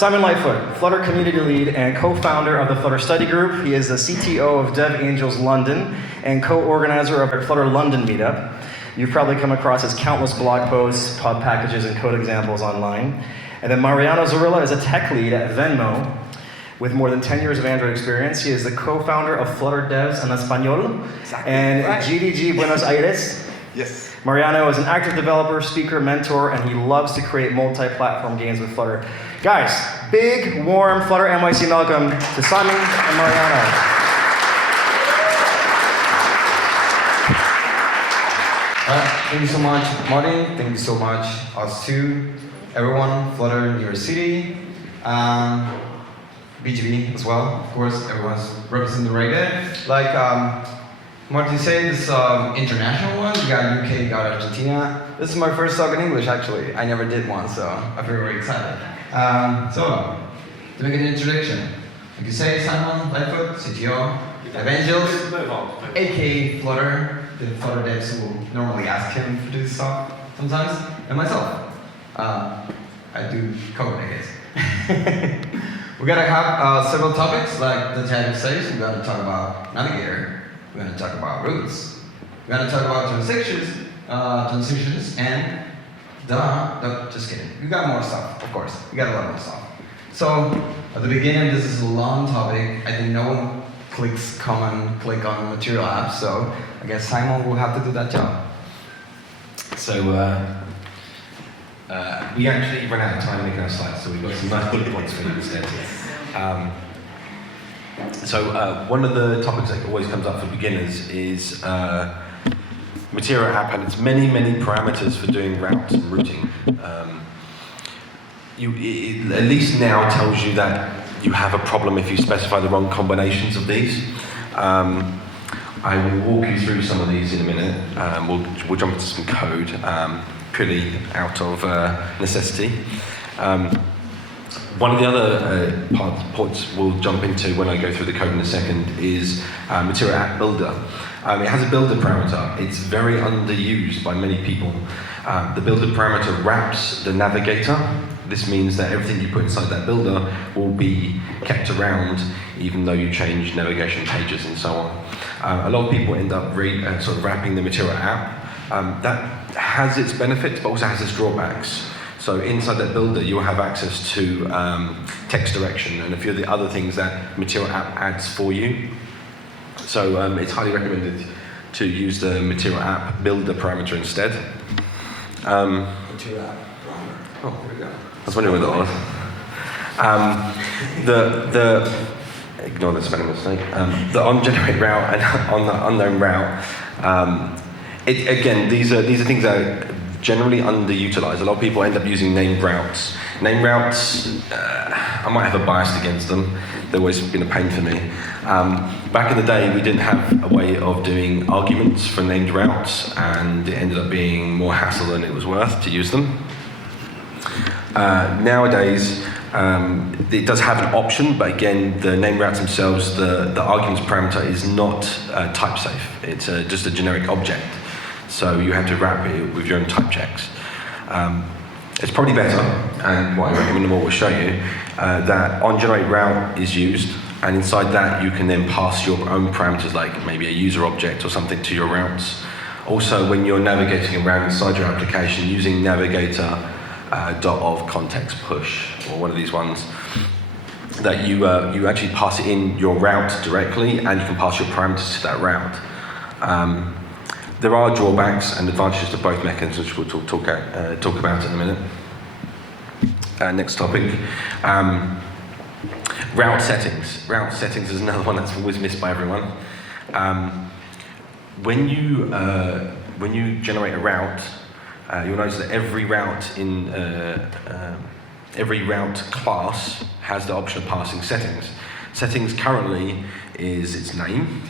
Simon Lightfoot, Flutter Community Lead and co-founder of the Flutter Study Group. He is the CTO of DevAngels London and co-organizer of our Flutter London meetup. You've probably come across his countless blog posts, pod packages, and code examples online. And then Mariano Zorrilla is a tech lead at Venmo with more than 10 years of Android experience. He is the co-founder of Flutter Devs and Español and GDG Buenos Aires. Yes. Mariano is an active developer, speaker, mentor, and he loves to create multi-platform games with Flutter. Guys, big, warm Flutter NYC welcome to Simon and Mariano. Thank you so much, Martin. Thank you so much, us too, everyone, Flutter New York City, BGB as well, of course, everyone's representing the right there. Like Martin said, this international one, we got UK, got Argentina. This is my first talk in English, actually. I never did one, so I feel very excited. So, to make an introduction, you can say Simon Lightfoot, CTO, DevAngels, aka Flutter, the Flutter devs who normally ask him to do this stuff sometimes, and myself. I do code, I guess. We gotta have several topics, like the title says. We gotta talk about Navigator. We're gonna talk about routes. We're gonna talk about transitions, and just kidding. We got more stuff, of course. We got a lot more stuff. So at the beginning, this is a long topic. I think no one click on material apps, so I guess Simon will have to do that job. So we actually ran out of time making our slides, so we've got some nice bullet points for you instead. One of the topics that always comes up for beginners is Material app and its many parameters for doing routes and routing. It at least now tells you that you have a problem if you specify the wrong combinations of these. I will walk you through some of these in a minute. We'll jump into some code, purely out of necessity. One of the other parts we'll jump into when I go through the code in a second is Material App Builder. It has a builder parameter. It's very underused by many people. The builder parameter wraps the Navigator. This means that everything you put inside that builder will be kept around even though you change navigation pages and so on. A lot of people end up sort of wrapping the Material App. That has its benefits, but also has its drawbacks. So inside that builder, you'll have access to text direction and a few of the other things that Material App adds for you. So it's highly recommended to use the Material App Builder parameter instead. Material App parameter. Oh, there we go. I was wondering what that was. Ignore the spelling mistake. The on-generate route and on the unknown route. Again, these are things that are generally underutilized. A lot of people end up using named routes. Named routes, I might have a bias against them. They've always been a pain for me. Back in the day, we didn't have a way of doing arguments for named routes, and it ended up being more hassle than it was worth to use them. Nowadays, it does have an option, but again, the named routes themselves, the arguments parameter is not type safe. It's just a generic object. So you have to wrap it with your own type checks. It's probably better, and what I recommend more will show you, that on-generate route is used, and inside that you can then pass your own parameters, like maybe a user object or something to your routes. Also, when you're navigating around inside your application using Navigator .of context push, or one of these ones, that you actually pass it in your route directly, and you can pass your parameters to that route. There are drawbacks and advantages to both mechanisms, which we'll talk about in a minute. Next topic. Route settings. Route settings is another one that's always missed by everyone. When you generate a route, you'll notice that every route class has the option of passing settings. Settings currently is its name,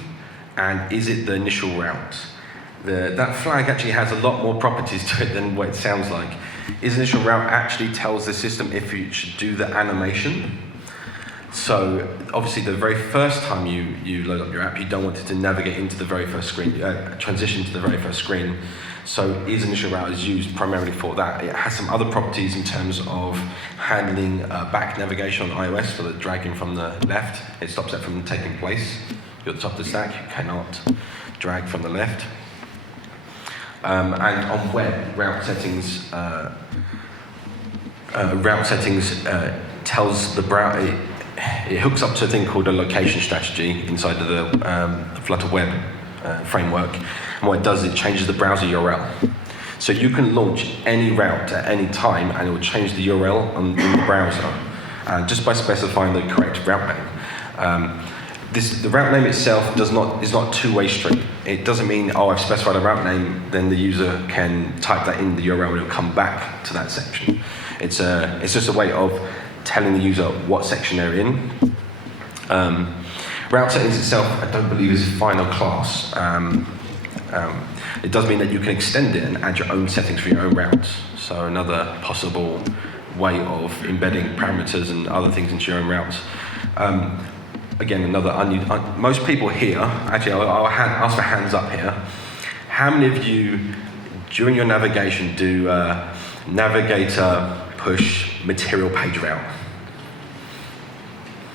and is it the initial route. That flag actually has a lot more properties to it than what it sounds like. Is initial route actually tells the system if you should do the animation. So obviously the very first time you load up your app, you don't want it to navigate into the very first screen, transition to the very first screen. So isInitialRoute is used primarily for that. It has some other properties in terms of handling back navigation on iOS for the dragging from the left. It stops that from taking place. You're at the top of the stack, you cannot drag from the left. And on web, route settings tells the browser, it hooks up to a thing called a location strategy inside of the Flutter web framework. And what it does is it changes the browser URL. So you can launch any route at any time and it will change the URL in the browser just by specifying the correct route name. The route name itself is not a two-way street. It doesn't mean, oh, I've specified a route name, then the user can type that in the URL and it'll come back to that section. It's just a way of telling the user what section they're in. Route settings itself, I don't believe is a final class. It does mean that you can extend it and add your own settings for your own routes. So another possible way of embedding parameters and other things into your own routes. Again, most people here, actually I'll ask for hands up here. How many of you, during your navigation, do Navigator push material page route?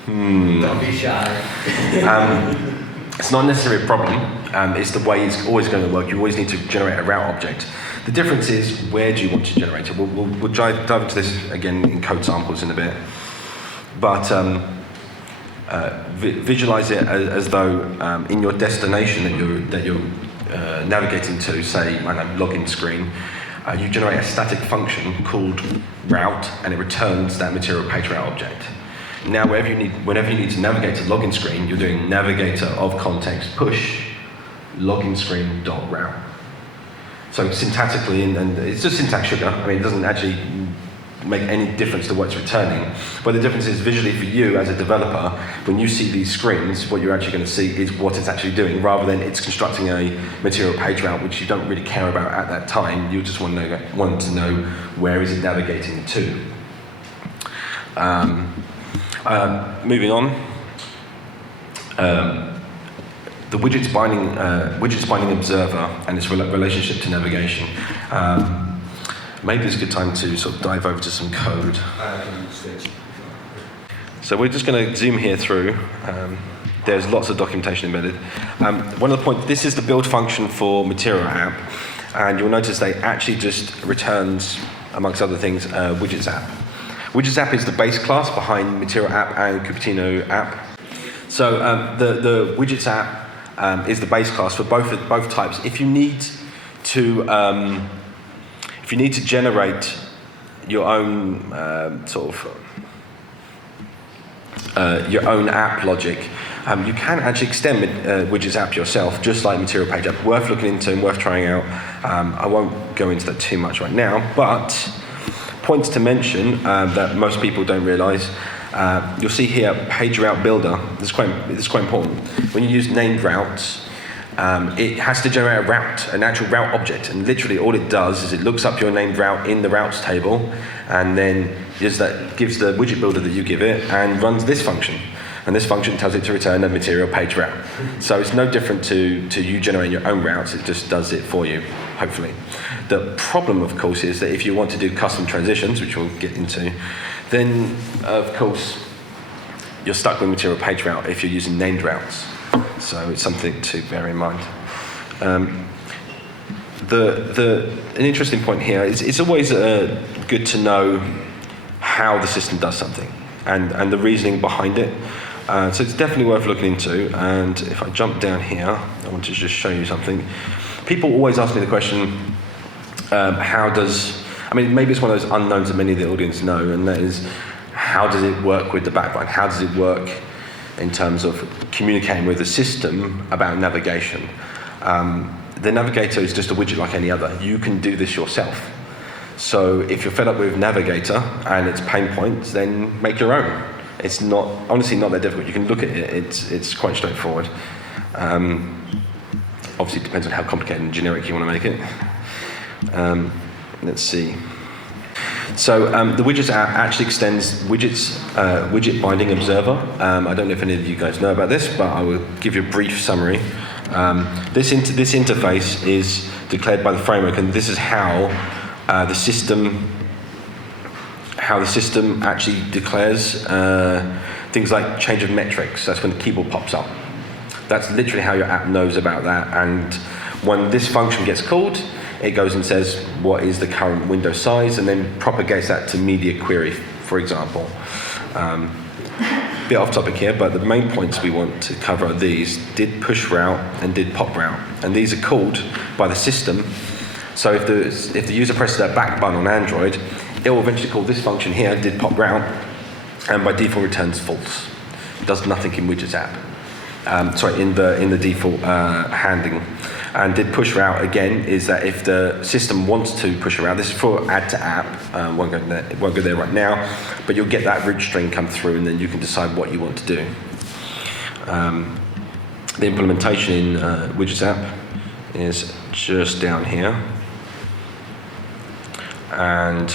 Don't be shy. It's not necessarily a problem. It's the way it's always going to work. You always need to generate a route object. The difference is, where do you want to generate it? We'll dive into this again in code samples in a bit. But visualize it as though in your destination that you're navigating to, say, login screen, you generate a static function called route, and it returns that material page route object. Now, whenever you need to navigate to login screen, you're doing navigator of context push login screen dot route. So syntactically, and it's just syntax sugar. I mean, it doesn't actually make any difference to what it's returning. But the difference is visually for you as a developer, when you see these screens, what you're actually going to see is what it's actually doing, rather than it's constructing a material page route, which you don't really care about at that time. You just want to know where is it navigating to. Moving on. The widgets binding observer and its relationship to navigation. Maybe it's a good time to sort of dive over to some code. So we're just going to zoom here through. There's lots of documentation embedded. One of the points, this is the build function for Material app, and you'll notice they actually just returns, amongst other things, widgets app. Widgets app is the base class behind Material app and Cupertino app. So the widgets app is the base class for both types. If you need to generate your own your own app logic, you can actually extend widgets app yourself, just like Material Page app. Worth looking into and worth trying out. I won't go into that too much right now, but points to mention that most people don't realize. You'll see here page route builder. This is quite important. When you use named routes, it has to generate a route, an actual route object, and literally all it does is it looks up your named route in the routes table, and then gives the widget builder that you give it and runs this function. And this function tells it to return a material page route. So it's no different to you generating your own routes, it just does it for you, hopefully. The problem, of course, is that if you want to do custom transitions, which we'll get into, then, of course, you're stuck with material page route if you're using named routes. So it's something to bear in mind. An interesting point here is it's always good to know how the system does something and the reasoning behind it. So it's definitely worth looking into. And if I jump down here, I want to just show you something. People always ask me the question, maybe it's one of those unknowns that many of the audience know, and that is, how does it work with the backbone? How does it work in terms of communicating with the system about navigation? The Navigator is just a widget like any other. You can do this yourself. So if you're fed up with Navigator and its pain points, then make your own. It's honestly not that difficult. You can look at it, it's quite straightforward. Obviously it depends on how complicated and generic you want to make it. Let's see. So the widgets app actually extends widget binding observer. I don't know if any of you guys know about this, but I will give you a brief summary. This interface is declared by the framework, and this is how the system actually declares things like change of metrics. That's when the keyboard pops up. That's literally how your app knows about that. And when this function gets called, it goes and says what is the current window size, and then propagates that to media query, for example. Bit off topic here, but the main points we want to cover are these: did push route and did pop route, and these are called by the system. So if the user presses that back button on Android, it will eventually call this function here, did pop route, and by default returns false. It does nothing in widgets app. In the default handling. And did push route, again, is that if the system wants to push a route, this is for add to app, it won't go there right now, but you'll get that route string come through, and then you can decide what you want to do. The implementation in widgets app is just down here. And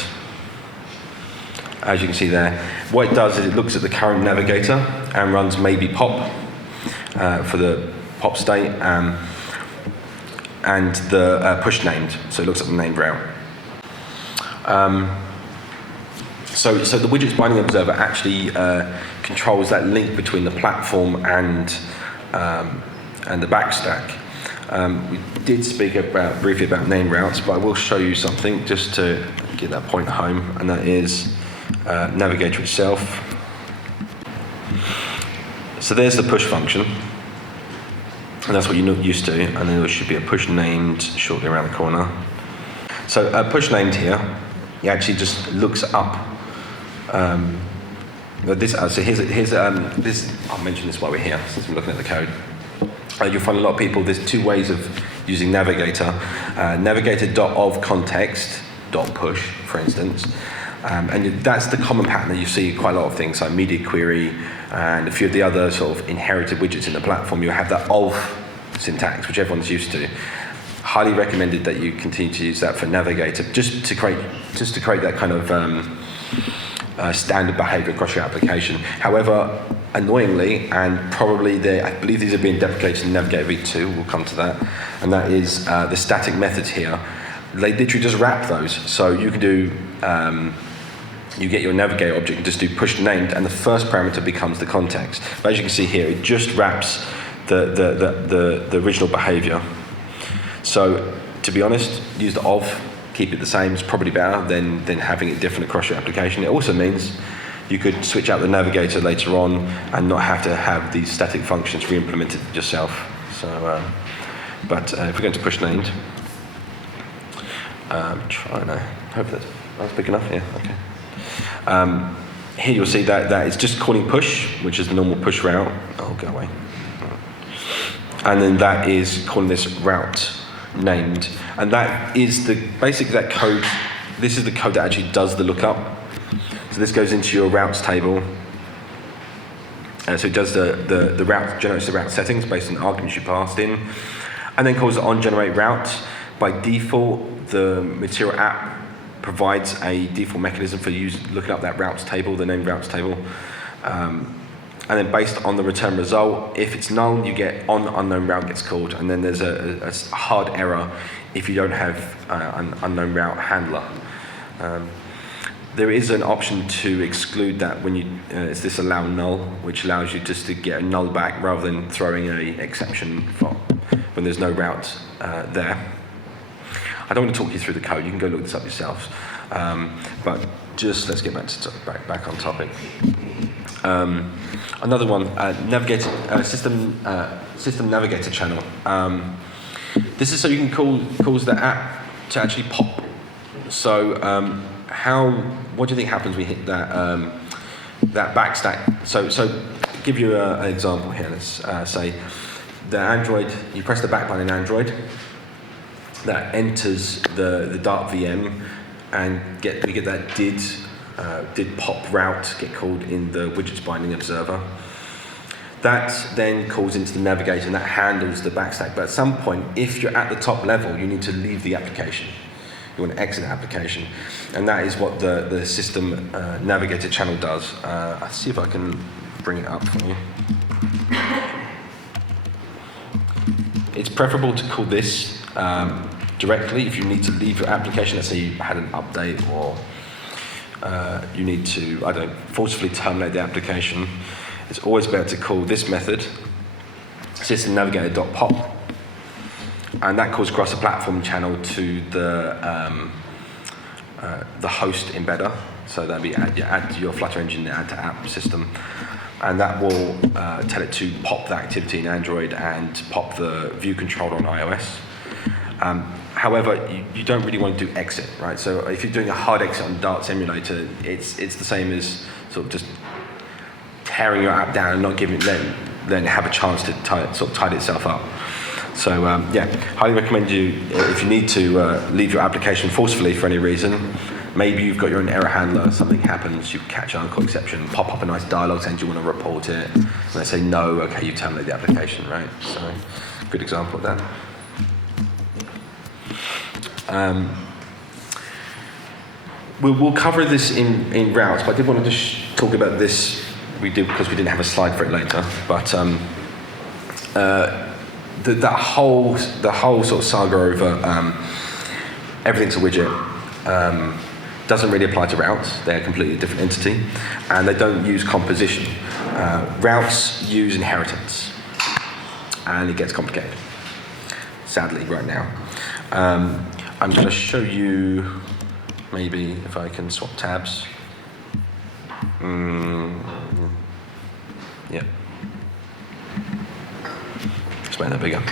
as you can see there, what it does is it looks at the current navigator and runs maybe pop for the pop state, and the push named, so it looks at the named route. So the widgets binding observer actually controls that link between the platform and the backstack. We did speak briefly about named routes, but I will show you something just to get that point home, and that is Navigator itself. So there's the push function. And that's what you're not used to, and then there should be a push named shortly around the corner. So push named here, it actually just looks up. This. So here's this. I'll mention this while we're here, since we're looking at the code. You'll find a lot of people. There's two ways of using Navigator. Navigator.ofContext.push, for instance, and that's the common pattern that you see quite a lot of things like media query. And a few of the other sort of inherited widgets in the platform, you have that of syntax, which everyone's used to. Highly recommended that you continue to use that for Navigator, just to create that kind of standard behavior across your application. However, annoyingly, and probably I believe these are being deprecated in Navigator v2, we'll come to that, and that is the static methods here. They literally just wrap those, so you can do you get your Navigator object and just do push named, and the first parameter becomes the context. But as you can see here, it just wraps the original behavior. So to be honest, use the of, keep it the same. It's probably better than having it different across your application. It also means you could switch out the Navigator later on and not have to have these static functions re-implemented yourself. So, but if we're going to push named, try now. Hope that's big enough. Yeah. Okay. Here you'll see that it's just calling push, which is the normal push route. Oh, go away. And then that is calling this route named, and that is basically that code. This is the code that actually does the lookup. So this goes into your routes table. So it does the route, generates the route settings based on the arguments you passed in, and then calls it on generate route. By default, the Material app provides a default mechanism for looking up that routes table, the named routes table. And then based on the return result, if it's null, you get on unknown route gets called, and then there's a hard error if you don't have an unknown route handler. There is an option to exclude that when it's this allow null, which allows you just to get a null back rather than throwing an exception when there's no route there. I don't want to talk you through the code. You can go look this up yourselves. But just let's get back on topic. Another one, Navigator system Navigator channel. This is so you can cause the app to actually pop. So what do you think happens when we hit that backstack? So give you an example here. Let's say the Android. You press the back button in Android. That enters the Dart VM, and we get that did pop route get called in the widgets binding observer. That then calls into the Navigator, and that handles the backstack. But at some point, if you're at the top level, you need to leave the application. you want to exit the application. And that is what the system Navigator channel does. I'll see if I can bring it up for you. It's preferable to call this directly if you need to leave your application. Let's say you had an update or you need to, forcefully terminate the application. It's always better to call this method, systemnavigator.pop, and that calls across a platform channel to the host embedder. So that'll be add to your Flutter engine, add to app system, and that will tell it to pop the activity in Android and pop the view controller on iOS. However, you don't really want to do exit, right? So if you're doing a hard exit on Darts emulator, it's the same as sort of just tearing your app down and not giving it, then have a chance to tidy itself up. So highly recommend you, if you need to leave your application forcefully for any reason, maybe you've got your own error handler, something happens, you catch an uncle exception, pop up a nice dialogue saying, do you want to report it? And they say no, okay, you terminate the application, right? So, good example of that. We'll cover this in routes, but I did want to just talk about this. We did because we didn't have a slide for it later. But the whole sort of saga over everything's a widget doesn't really apply to routes. They're a completely different entity, and they don't use composition. Routes use inheritance, and it gets complicated. Sadly, right now. I'm going to show you, maybe if I can swap tabs. Yeah. Let's make that bigger.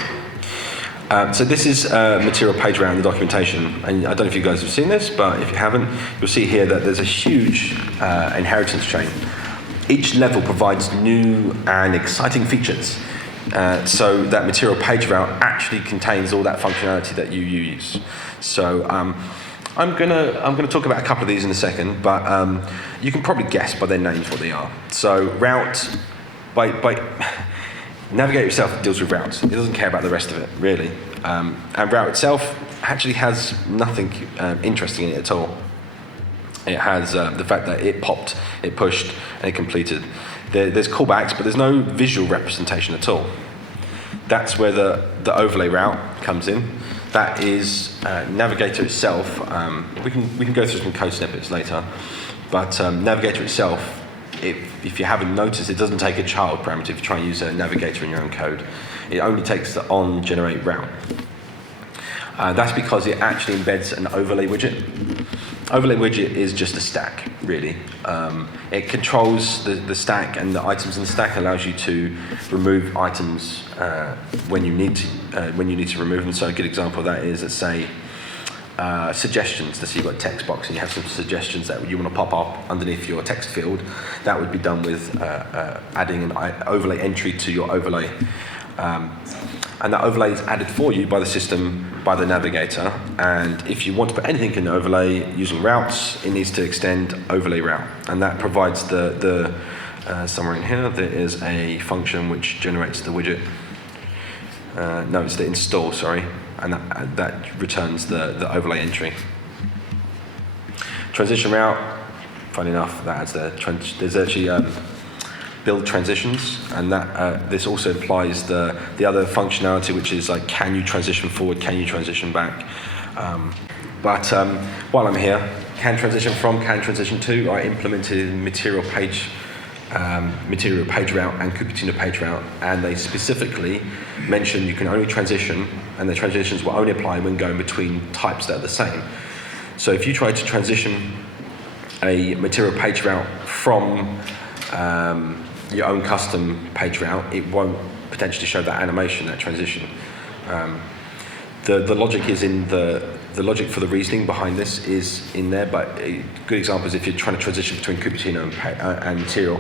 So this is a material page route in the documentation, and I don't know if you guys have seen this, but if you haven't, you'll see here that there's a huge inheritance chain. Each level provides new and exciting features. So that material page route actually contains all that functionality that you use. So I'm gonna talk about a couple of these in a second, but you can probably guess by their names what they are. So route, by Navigator itself deals with routes. It doesn't care about the rest of it, really. And route itself actually has nothing interesting in it at all. It has the fact that it popped, it pushed, and it completed. There's callbacks, but there's no visual representation at all. That's where the overlay route comes in. That is Navigator itself. We can go through some code snippets later, but Navigator itself, if you haven't noticed, it doesn't take a child parameter if you try and use a Navigator in your own code. It only takes the on-generate route. That's because it actually embeds an overlay widget. Overlay widget is just a stack, really. It controls the stack, and the items in the stack allows you to remove items when you need to remove them. So a good example of that is, let's say, suggestions. Let's say you've got a text box and you have some suggestions that you want to pop up underneath your text field. That would be done with adding an overlay entry to your overlay. And that overlay is added for you by the system, by the Navigator. And if you want to put anything in the overlay using routes, it needs to extend overlay route. And that provides somewhere in here, there is a function which generates the widget. No, it's the install, sorry. And that returns the overlay entry. Transition route, funny enough, that adds there's actually build transitions, and that this also implies the other functionality, which is like, can you transition forward, can you transition back? But while I'm here, can transition from, can transition to, I implemented material page route and Cupertino page route, and they specifically mention you can only transition, and the transitions will only apply when going between types that are the same. So if you try to transition a material page route from your own custom page route, it won't potentially show that animation, that transition. The logic is in the logic for the reasoning behind this is in there, but a good example is if you're trying to transition between Cupertino and material,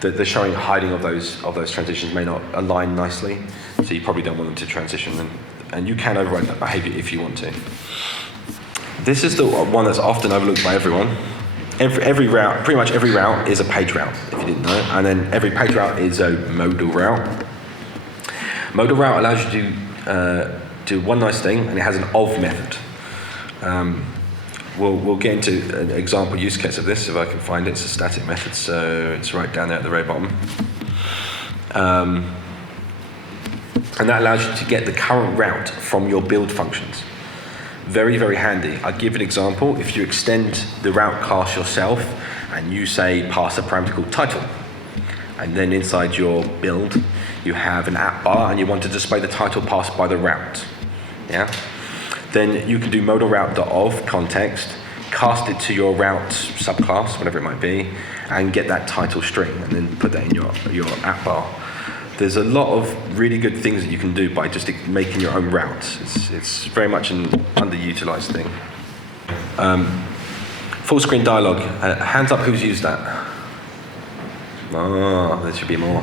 the showing hiding of those transitions may not align nicely, so you probably don't want them to transition, and you can override that behavior if you want to. This is the one that's often overlooked by everyone. Every route, pretty much every route is a page route, if you didn't know, and then every page route is a modal route. Modal route allows you to do one nice thing, and it has an of method. we'll get into an example use case of this if I can find it. It's a static method, so it's right down there at the very bottom. And that allows you to get the current route from your build functions. Very, very handy. I'll give an example. If you extend the route class yourself and you say pass a parameter called title, and then inside your build you have an app bar and you want to display the title passed by the route, yeah? Then you can do modal route.of context, cast it to your route subclass, whatever it might be, and get that title string and then put that in your app bar. There's a lot of really good things that you can do by just making your own routes. It's very much an underutilized thing. Full screen dialogue. Hands up who's used that. Oh, there should be more.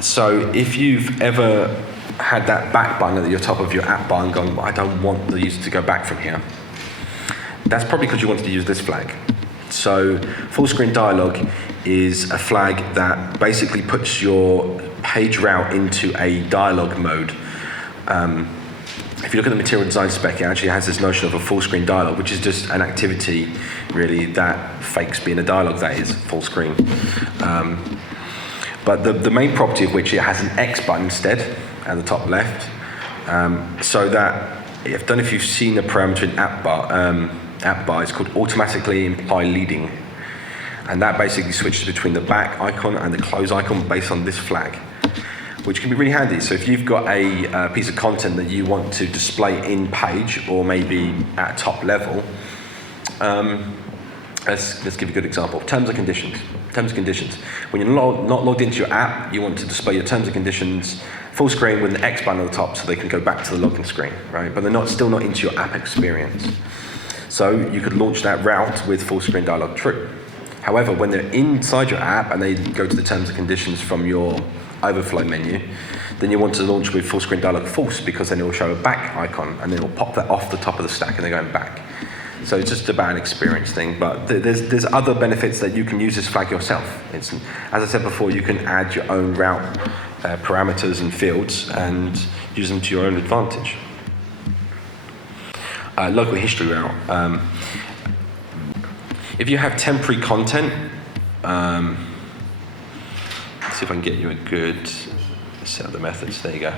So if you've ever had that back button at the top of your app bar and gone, I don't want the user to go back from here, that's probably because you wanted to use this flag. So full screen dialogue is a flag that basically puts your page route into a dialogue mode. If you look at the material design spec, it actually has this notion of a full screen dialogue, which is just an activity really that fakes being a dialogue, that is full screen. But the main property of which it has an X button instead at the top left, so that, I don't know if you've seen the parameter in app bar, it's called automatically imply leading. And that basically switches between the back icon and the close icon based on this flag, which can be really handy. So if you've got a piece of content that you want to display in page or maybe at top level, let's give you a good example. Terms and conditions. Terms and conditions. When you're not logged into your app, you want to display your terms and conditions full screen with an X button on the top so they can go back to the login screen, right? But they're still not into your app experience. So you could launch that route with full screen dialogue true. However, when they're inside your app and they go to the terms and conditions from your overflow menu, then you want to launch with full screen dialogue false, because then it will show a back icon and then it will pop that off the top of the stack and they're going back. So it's just about an experience thing, but there's other benefits that you can use this flag yourself. It's, as I said before, you can add your own route parameters and fields and use them to your own advantage. Local history route. If you have temporary content, let's see if I can get you a good set of the methods. There you go.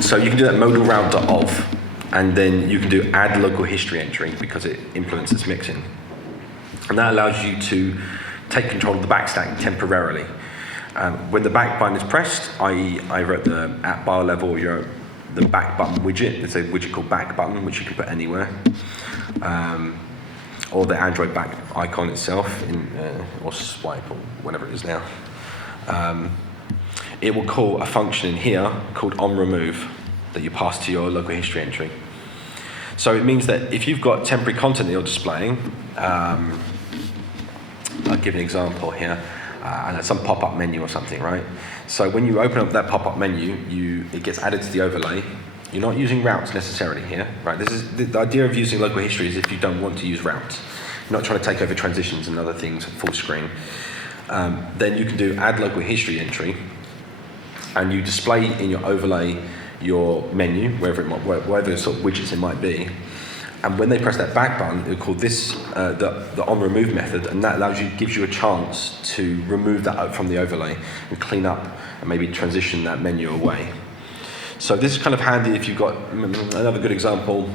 So you can do that modal route.of, and then you can do add local history entry because it implements its mixing. And that allows you to take control of the backstack temporarily. When the back button is pressed, i.e. either at the app bar level or the back button widget, there's a widget called back button which you can put anywhere. Or the Android back icon itself, or swipe, or whatever it is now. It will call a function in here called onRemove that you pass to your local history entry. So it means that if you've got temporary content that you're displaying, I'll give an example here, and some pop-up menu or something, right? So when you open up that pop-up menu, it gets added to the overlay. You're not using routes necessarily here, right? This is the idea of using local history is if you don't want to use routes. You're not trying to take over transitions and other things full screen. Then you can do add local history entry, and you display in your overlay your menu, whatever sort of widgets it might be. And when they press that back button, it'll call this the onRemove method, and that gives you a chance to remove that from the overlay and clean up and maybe transition that menu away. So this is kind of handy if you've got another good example,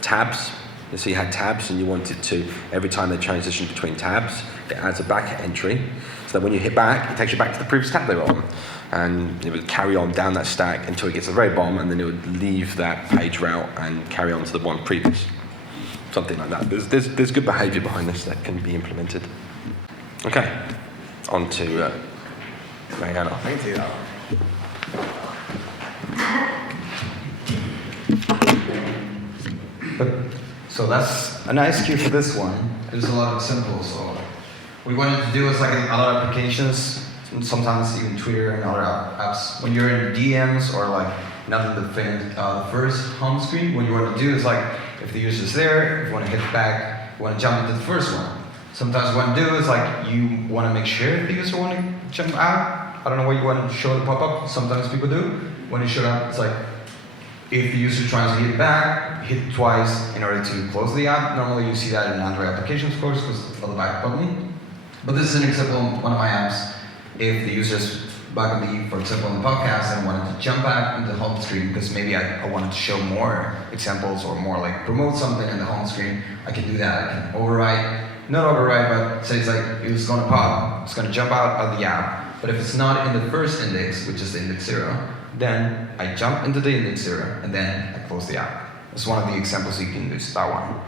tabs. Let's say you had tabs and you wanted to, every time they transition between tabs, it adds a back entry. So that when you hit back, it takes you back to the previous tab they were on. And it would carry on down that stack until it gets to the very bottom, and then it would leave that page route and carry on to the one previous. Something like that. There's good behavior behind this that can be implemented. Okay, on to Mariano. I can see that one. So that's a nice cue for this one. There's a lot of examples. So what we wanted to do is like in other applications, sometimes even Twitter and other apps, when you're in DMs or like not in the first home screen, what you want to do is like, if the user's there, if you want to hit back, you want to jump into the first one. Sometimes what you want to do is like, you want to make sure the user want to jump out. I don't know what you want to show the pop-up. Sometimes people do. When you show up, it's like, If the user tries to hit back, hit twice in order to close the app. Normally you see that in Android applications, of course, because of the back button. But this is an example of one of my apps. If the user's back on the, for example, on the podcast, and wanted to jump back into the home screen because maybe I wanted to show more examples or more like promote something in the home screen, I can do that. I can override, not override, but say it's like it's going to pop, it's going to jump out of the app. But if it's not in the first index, which is the index 0, then I jump into the index 0 and then I close the app. That's one of the examples you can use, that one.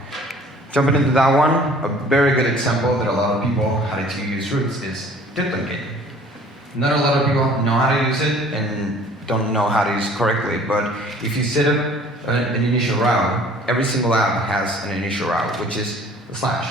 Jumping into that one, a very good example that a lot of people how to use routes is tip linking. Not a lot of people know how to use it and don't know how to use it correctly, but if you set up an initial route, every single app has an initial route, which is the slash.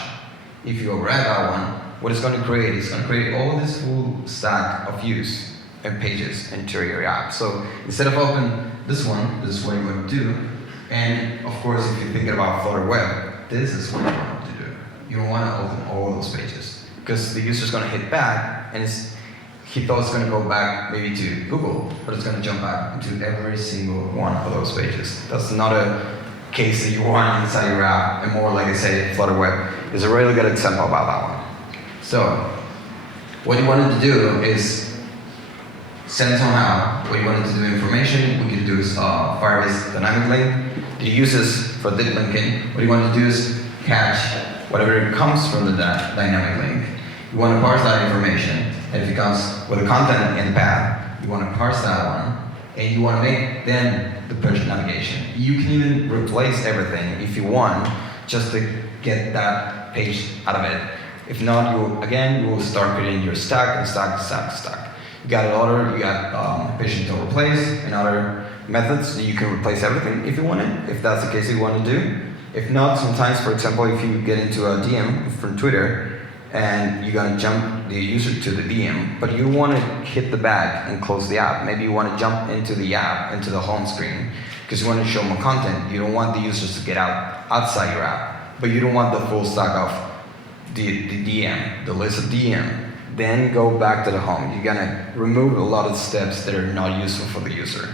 If you override that one, what it's going to create is going to create all this full stack of views and pages into your app. So instead of open this one, this is what you're going to do. And of course, if you're thinking about Flutter Web, this is what you want to do. You don't want to open all those pages because the user's going to hit back and he thought it's going to go back maybe to Google, but it's going to jump back into every single one of those pages. That's not a case that you want inside your app, and more like I say, Flutter Web is a really good example about that one. So, what you wanted to do is send somehow what you wanted to do information. We could do Firebase dynamic link. The uses for dip linking. What you want to do is catch whatever comes from the dynamic link. You want to parse that information. And if it comes with the content in the path, you want to parse that one, and you want to make then the push navigation. You can even replace everything if you want, just to get that page out of it. If not, you will start creating your stack and stack. You got a loader, you got patient to replace, and other methods that you can replace everything if you want it, if that's the case you want to do. If not, sometimes, for example, if you get into a DM from Twitter, and you're going to jump the user to the DM, but you want to hit the back and close the app. Maybe you want to jump into the app, into the home screen, because you want to show more content. You don't want the users to get outside your app, but you don't want the full stack of the DM, the list of DM. Then go back to the home. You're going to remove a lot of steps that are not useful for the user.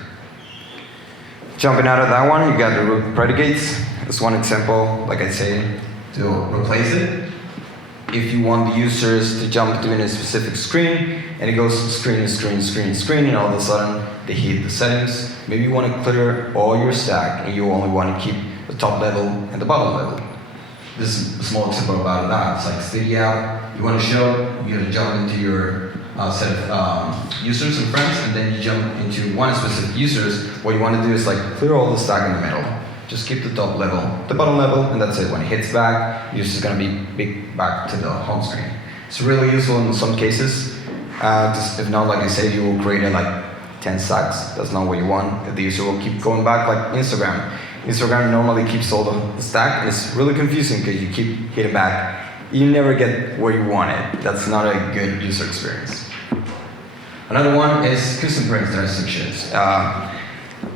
Jumping out of that one, you got the root predicates. That's one example, like I say, to replace it. If you want the users to jump to a specific screen, and it goes screen, and all of a sudden they hit the settings, maybe you want to clear all your stack, and you only want to keep the top level and the bottom level. This is a small example about that. It's like Stadia app. You want to show, you got to jump into your set of users and friends, and then you jump into one specific users. What you want to do is like clear all the stack in the middle. Just keep the top level, the bottom level, and that's it. When it hits back, the user's going to be back to the home screen. It's really useful in some cases. If not, like I said, you will create like 10 stacks. That's not what you want. The user will keep going back like Instagram. Instagram normally keeps all the stack, and it's really confusing because you keep hitting back. You never get where you want it. That's not a good user experience. Another one is custom parent transactions.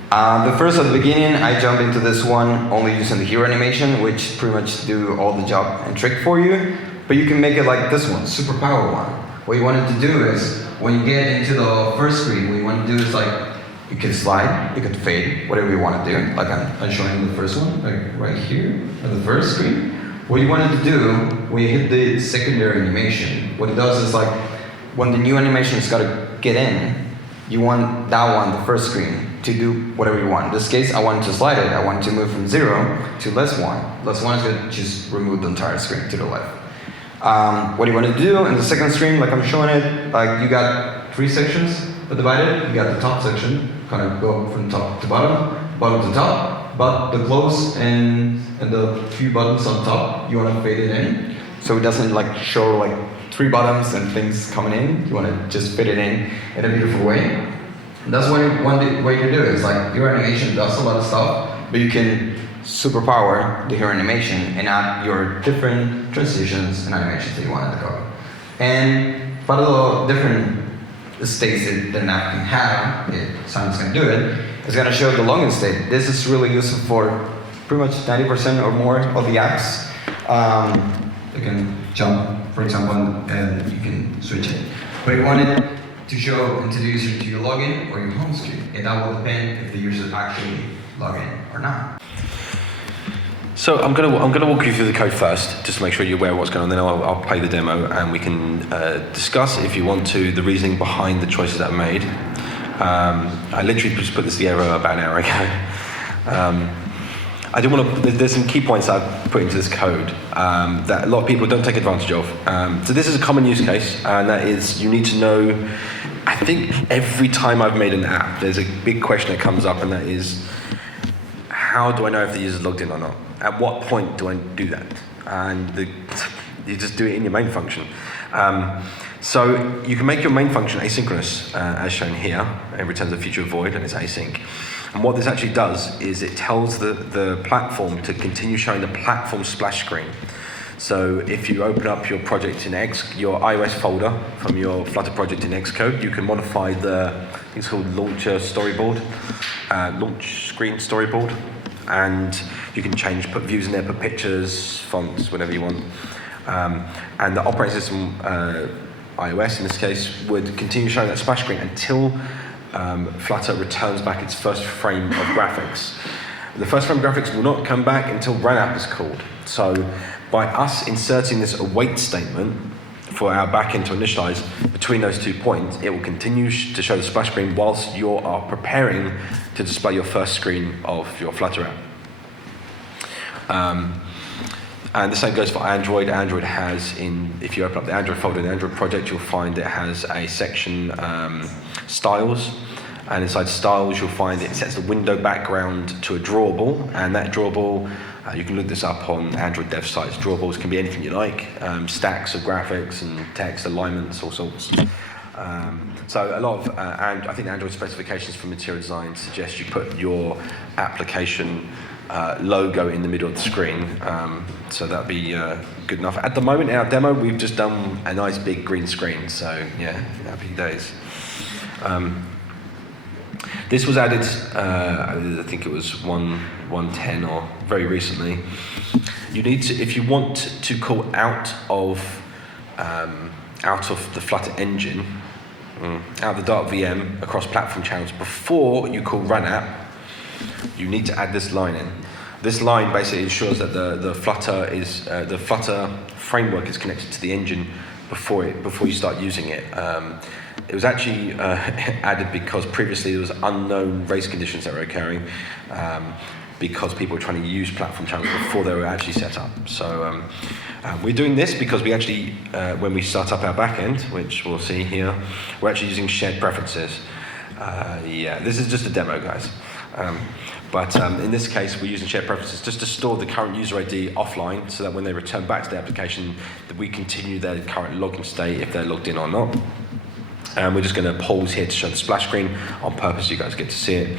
The first at the beginning, I jump into this one only using the hero animation, which pretty much do all the job and trick for you. But you can make it like this one, superpower one. What you wanted to do is, when you get into the first screen, what you want to do is like, you can slide, you can fade, whatever you want to do. Like I'm showing you the first one, like right here, on the first screen. What you wanted to do, when you hit the secondary animation, what it does is like, when the new animation is got to get in, you want that one, the first screen, to do whatever you want. In this case, I wanted to slide it. I wanted to move from 0 to +1. +1 is going to just remove the entire screen to the left. What do you want to do in the second screen, like I'm showing it, like you got 3 sections divided. You got the top section, kind of go from top to bottom, bottom to top, but the close and the few buttons on top, you want to fade it in, so it doesn't like show like 3 buttons and things coming in. You want to just fit it in a beautiful way. That's one way to do it. It's like your animation does a lot of stuff, but you can superpower the hero animation and add your different transitions and animations that you want in the code. And part of the different states that an app can have, Simon's going to do it, is going to show the login state. This is really useful for pretty much 90% or more of the apps. You can jump, for example, and you can switch it. But you want it to show and to the user to your login or your home screen, and that will depend if the user actually log in or not. So I'm gonna walk you through the code first, just to make sure you're aware of what's going on. Then I'll play the demo, and we can discuss, if you want to, the reasoning behind the choices that are made. I literally just put this together about an hour ago. I do want to. There's some key points I've put into this code that a lot of people don't take advantage of. So this is a common use case, and that is you need to know. I think every time I've made an app, there's a big question that comes up, and that is, how do I know if the user's logged in or not? At what point do I do that? And you just do it in your main function. So you can make your main function asynchronous, as shown here. It returns a future void, and it's async. And what this actually does is it tells the platform to continue showing the platform splash screen. So if you open up your project in your iOS folder from your Flutter project in Xcode, you can modify I think it's called launcher storyboard, launch screen storyboard, and you can put views in there, put pictures, fonts, whatever you want. And the operating system, iOS in this case, would continue showing that splash screen until Flutter returns back its first frame of graphics. The first frame of graphics will not come back until runapp is called. So by us inserting this await statement for our backend to initialize between those 2 points, it will continue to show the splash screen whilst you are preparing to display your first screen of your Flutter app. And the same goes for Android. Android has, if you open up the Android folder in the Android project, you'll find it has a section styles. And inside styles, you'll find it sets the window background to a drawable. And that drawable, you can look this up on Android dev sites. Drawables can be anything you like, stacks of graphics and text, alignments, all sorts. So a lot of, and I think the Android specifications for material design suggest you put your application logo in the middle of the screen, so that'd be good enough. At the moment in our demo, we've just done a nice big green screen, so yeah, happy days. This was added, I think it was 1.10 or very recently. You need to, if you want to call out of the Flutter engine, out of the .vm across platform channels before you call run app, you need to add this line in. This line basically ensures that the Flutter framework is connected to the engine before you start using it. It was actually added because previously there was unknown race conditions that were occurring because people were trying to use platform channels before they were actually set up. So we're doing this because we actually, when we start up our backend, which we'll see here, we're actually using shared preferences. This is just a demo, guys. But in this case, we're using shared preferences just to store the current user ID offline so that when they return back to the application, that we continue their current login state if they're logged in or not. And we're just going to pause here to show the splash screen on purpose so you guys get to see it.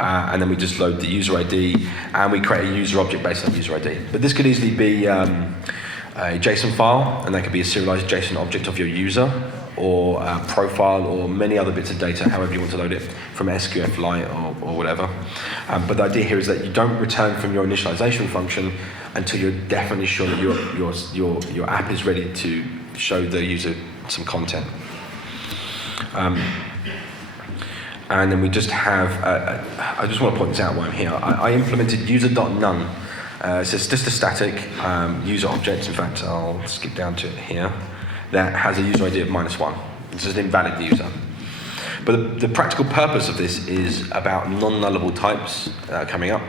And then we just load the user ID and we create a user object based on user ID. But this could easily be a JSON file, and that could be a serialized JSON object of your user, or a profile, or many other bits of data, however you want to load it, from SQLite or whatever. But the idea here is that you don't return from your initialization function until you're definitely sure that your app is ready to show the user some content. And then we just have, I just want to point this out while I'm here. I implemented user.none. So it's just a static user object. In fact, I'll skip down to it here. That has a user ID of -1. It's just an invalid user. But the practical purpose of this is about non-nullable types coming up.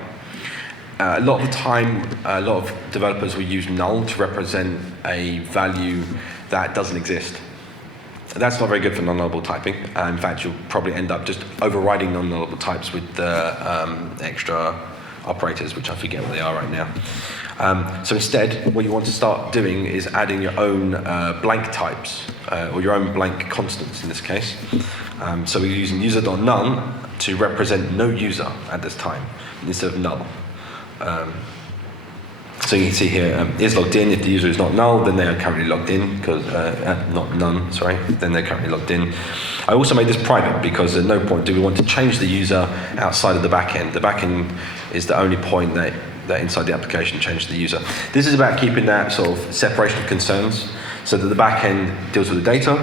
A lot of the time, a lot of developers will use null to represent a value that doesn't exist. That's not very good for non-nullable typing. In fact, you'll probably end up just overriding non-nullable types with the extra operators, which I forget what they are right now. So instead, what you want to start doing is adding your own blank types, or your own blank constants in this case. So we're using user.none to represent no user at this time, instead of null. So you can see here, is logged in. If the user is not null, then they are currently logged in, because, not none, sorry, then they're currently logged in. I also made this private because at no point do we want to change the user outside of the backend. The backend is the only point that inside the application changes the user. This is about keeping that sort of separation of concerns so that the backend deals with the data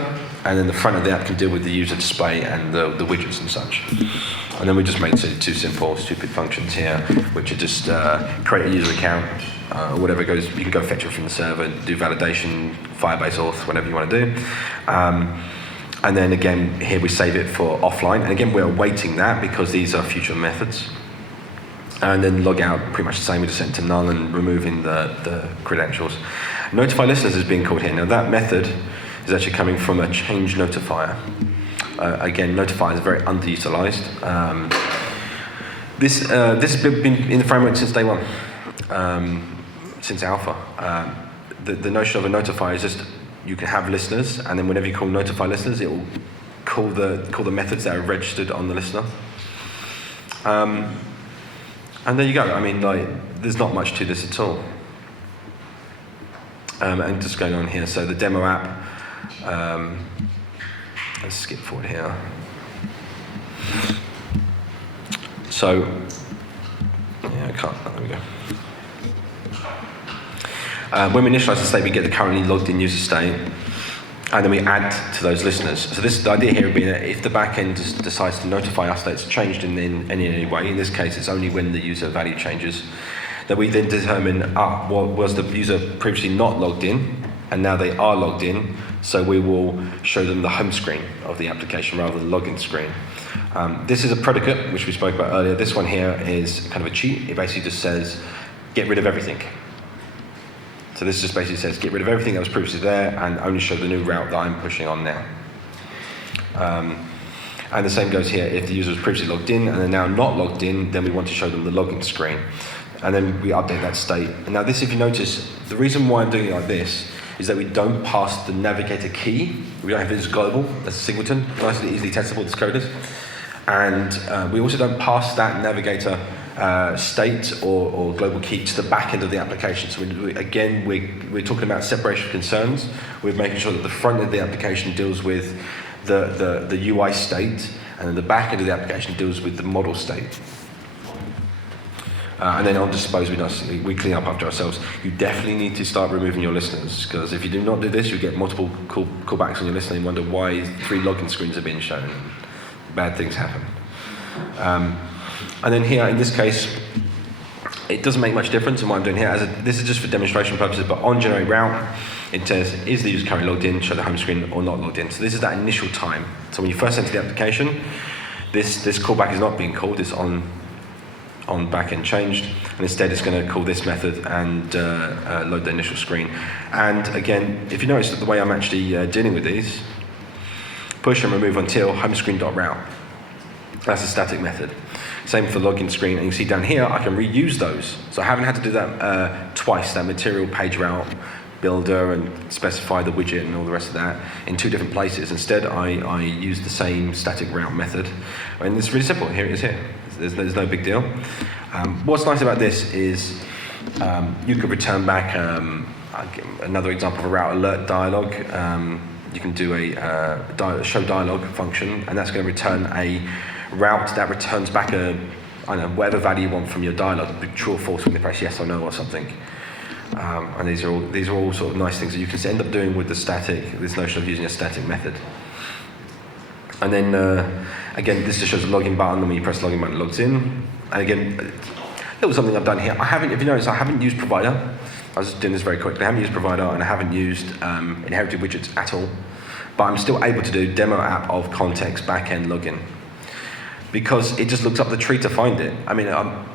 And then the front of the app can deal with the user display and the widgets and such. And then we just made two simple, stupid functions here, which are just create a user account, or whatever goes. You can go fetch it from the server, do validation, Firebase auth, whatever you want to do. And then again, here we save it for offline. And again, we're awaiting that because these are future methods. And then log out, pretty much the same, we just set it to null and removing the credentials. Notify listeners is being called here. Now that method is actually coming from a change notifier. Again, notifier is very underutilized. This has been in the framework since day one, since alpha. The notion of a notifier is just you can have listeners, and then whenever you call notify listeners, it will call the methods that are registered on the listener. And there you go. I mean, like, there's not much to this at all. And just going on here, so the demo app. Let's skip forward here. So, yeah, I can't. There we go. When we initialize the state, we get the currently logged in user state, and then we add to those listeners. So the idea here would be that if the backend decides to notify us that it's changed in any way, in this case it's only when the user value changes, that we then determine, was the user previously not logged in, and now they are logged in, so we will show them the home screen of the application rather than the login screen. This is a predicate, which we spoke about earlier. This one here is kind of a cheat. It basically just says, get rid of everything. So this just basically says, get rid of everything that was previously there and only show the new route that I'm pushing on now. And the same goes here. If the user was previously logged in and they're now not logged in, then we want to show them the login screen. And then we update that state. And now this, if you notice, the reason why I'm doing it like this is that we don't pass the Navigator key. We don't have it as global, as a singleton, nicely, easily testable, this code is. And we also don't pass that Navigator state or global key to the back end of the application. So again, we're talking about separation of concerns. We're making sure that the front end of the application deals with the UI state, and then the back end of the application deals with the model state. And then on dispose, we clean up after ourselves. You definitely need to start removing your listeners, because if you do not do this, you get multiple callbacks on your listener and wonder why 3 login screens are being shown. Bad things happen. And then here, in this case, it doesn't make much difference in what I'm doing here. This is just for demonstration purposes, but on generate route, it says, is the user currently logged in, show the home screen, or not logged in. So this is that initial time. So when you first enter the application, this callback is not being called, it's on backend changed, and instead it's going to call this method and load the initial screen. And again, if you notice that the way I'm actually dealing with these, push and remove until home screen.route. That's a static method. Same for login screen, and you see down here I can reuse those. So I haven't had to do that twice, that material page route builder and specify the widget and all the rest of that in 2 different places. Instead I use the same static route method, and it's really simple. Here it is here. There's no big deal. What's nice about this is you could return back another example of a route alert dialog. You can do a show dialog function, and that's going to return a route that returns back whatever value you want from your dialog, true or false when you press yes or no or something. And these are all sort of nice things that you can end up doing with this notion of using a static method. And then again, this just shows the login button, and when you press the login button, it logs in. And again, that was something I've done here. If you notice, I haven't used provider. I was just doing this very quickly. I haven't used provider, and I haven't used inherited widgets at all. But I'm still able to do demo app of context backend login, because it just looks up the tree to find it. I mean,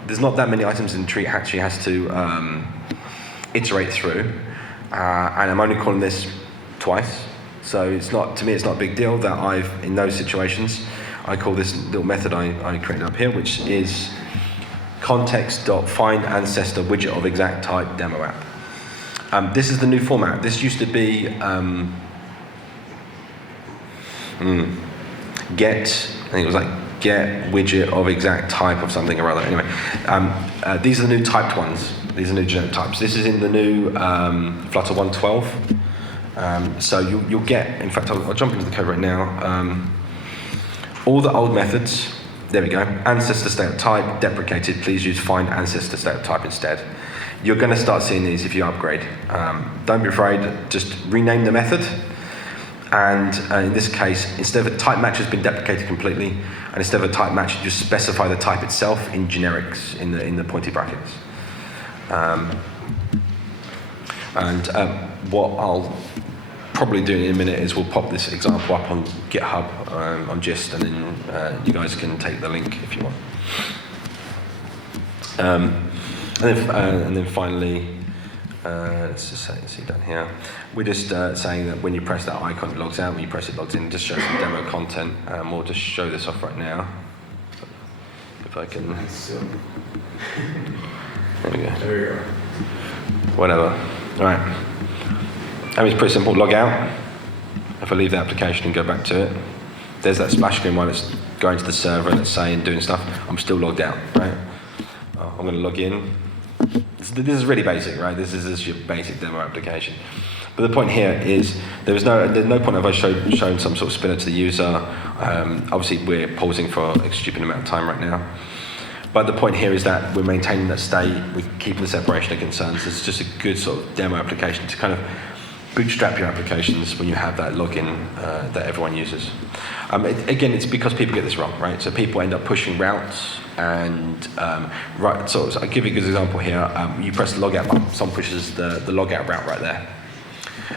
there's not that many items in the tree it actually has to iterate through, and I'm only calling this twice. So to me, it's not a big deal that in those situations, I call this little method I created up here, which is context.find ancestor widget of exact type demo app. This is the new format. This used to be get, I think it was like get widget of exact type of something or other. Anyway, these are the new typed ones. These are new generic types. This is in the new Flutter 1.12. So you'll get, in fact, I'll jump into the code right now. All the old methods, there we go. Ancestor state of type, deprecated. Please use find ancestor state of type instead. You're going to start seeing these if you upgrade. Don't be afraid. Just rename the method. And in this case, instead of a type match has been deprecated completely, and instead of a type match, you just specify the type itself in generics in the pointy brackets. What I'll probably do in a minute is we'll pop this example up on GitHub, on Gist, and then you guys can take the link if you want. And then finally, let's just see down here. We're just saying that when you press that icon, it logs out. When you press it, logs in. Just show some demo content. We'll just show this off right now. If I can. There we go. There we go. Whatever. All right. I mean, it's pretty simple. Log out. If I leave the application and go back to it, there's that splash screen while it's going to the server and it's saying doing stuff. I'm still logged out, right? I'm going to log in. This is really basic, right? This is your basic demo application. But the point here is there's no point of us showing some sort of spinner to the user. Obviously, we're pausing for a stupid amount of time right now. But the point here is that we're maintaining that state, we're keeping the separation of concerns. It's just a good sort of demo application to kind of bootstrap your applications when you have that login that everyone uses. Again, it's because people get this wrong, right? So people end up pushing routes and so I'll give you a good example here. You press the logout button, someone pushes the logout route right there.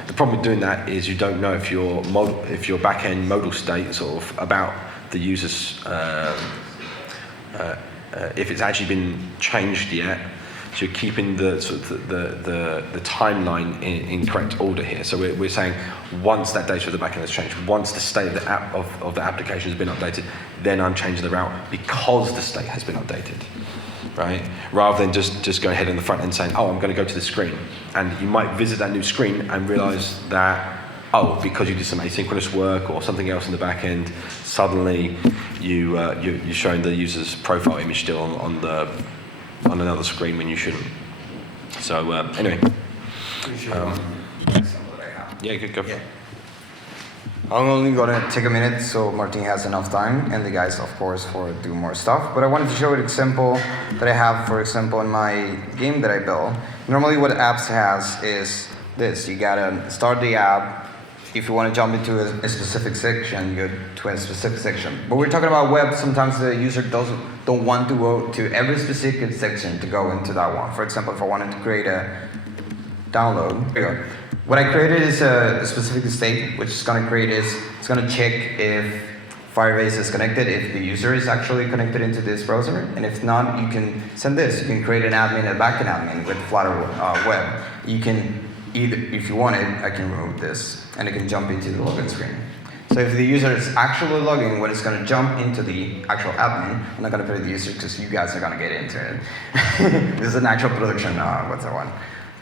The problem with doing that is you don't know if your back-end modal state sort of about the user's if it's actually been changed yet. So you're keeping the timeline in correct order here. So we're saying once that data of the backend has changed, once the state of the of the application has been updated, then I'm changing the route because the state has been updated, right? Rather than just go ahead in the front end saying, oh, I'm going to go to the screen, and you might visit that new screen and realize that because you did some asynchronous work or something else in the back end, suddenly you're showing the user's profile image still on another screen when you shouldn't. So anyway. Yeah, good, go for it. I'm only gonna take a minute so Martin has enough time and the guys, of course, for do more stuff. But I wanted to show an example that I have, for example, in my game that I built. Normally what apps has is this. You gotta start the app. If you want to jump into a specific section, you go to a specific section. But we're talking about web. Sometimes the user don't want to go to every specific section to go into that one. For example, if I wanted to create a download, here we go. What I created is a specific state, which is going to create is it's going to check if Firebase is connected, if the user is actually connected into this browser, and if not, you can send this. You can create an admin, a backend admin with Flutter Web. You can either, if you want it, I can remove this, and it can jump into the login screen. So if the user is actually logging, when it's going to jump into the actual admin, I'm not going to put the user because you guys are going to get into it. This is an actual production, what's that one?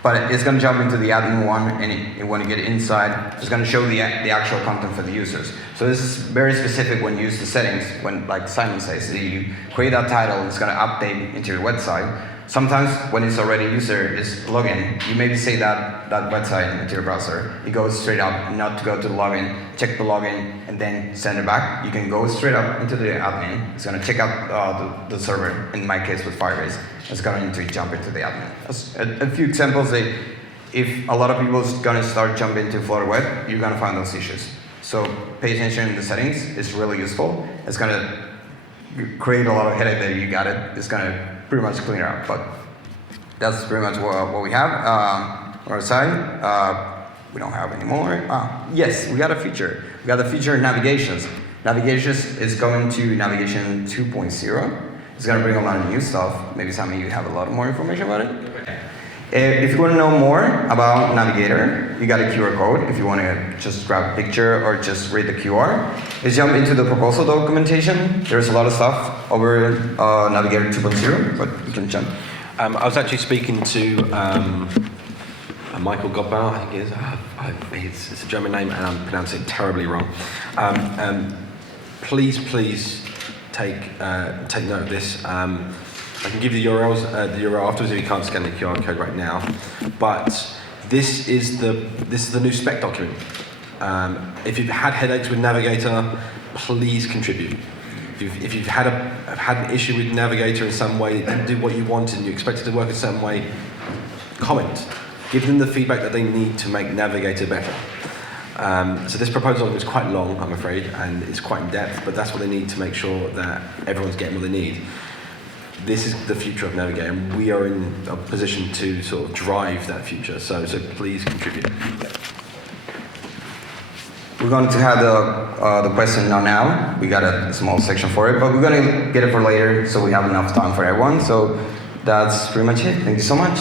But it's going to jump into the admin one, and when you get inside, it's going to show the actual content for the users. So this is very specific when you use the settings, when, like Simon says, you create that title, it's going to update into your website. Sometimes when it's already user is login, you maybe say that website into your browser. It goes straight up, not to go to the login, check the login, and then send it back. You can go straight up into the admin. It's going to check out the server, in my case with Firebase. It's going to jump into the admin. That's a few examples that if a lot of people is going to start jumping into Flutter Web, you're going to find those issues. So pay attention in the settings. It's really useful. It's going to create a lot of headache that you got it. It's going to pretty much clean it up. But that's pretty much what we have on our side. We don't have any more. Yes, we got a feature. We got the feature Navigations. Navigations is going to Navigation 2.0. It's going to bring a lot of new stuff. Maybe some of you have a lot more information about it. If you want to know more about Navigator, you got a QR code. If you want to just grab a picture or just read the QR, let's jump into the proposal documentation. There's a lot of stuff over Navigator 2.0, but you can jump. I was actually speaking to Michael Gottbauer, I think it is. It's a German name, and I'm pronouncing it terribly wrong. Please take note of this. I can give you the URL afterwards if you can't scan the QR code right now. But this is the new spec document. If you've had headaches with Navigator, please contribute. If you've had an issue with Navigator in some way, it didn't do what you wanted, and you expect it to work a certain way, comment. Give them the feedback that they need to make Navigator better. So this proposal document is quite long, I'm afraid, and it's quite in depth, but that's what they need to make sure that everyone's getting what they need. This is the future of Navigator, and we are in a position to sort of drive that future, so please contribute. We're going to have the question now. We got a small section for it, but we're going to get it for later so we have enough time for everyone. So that's pretty much it. Thank you so much.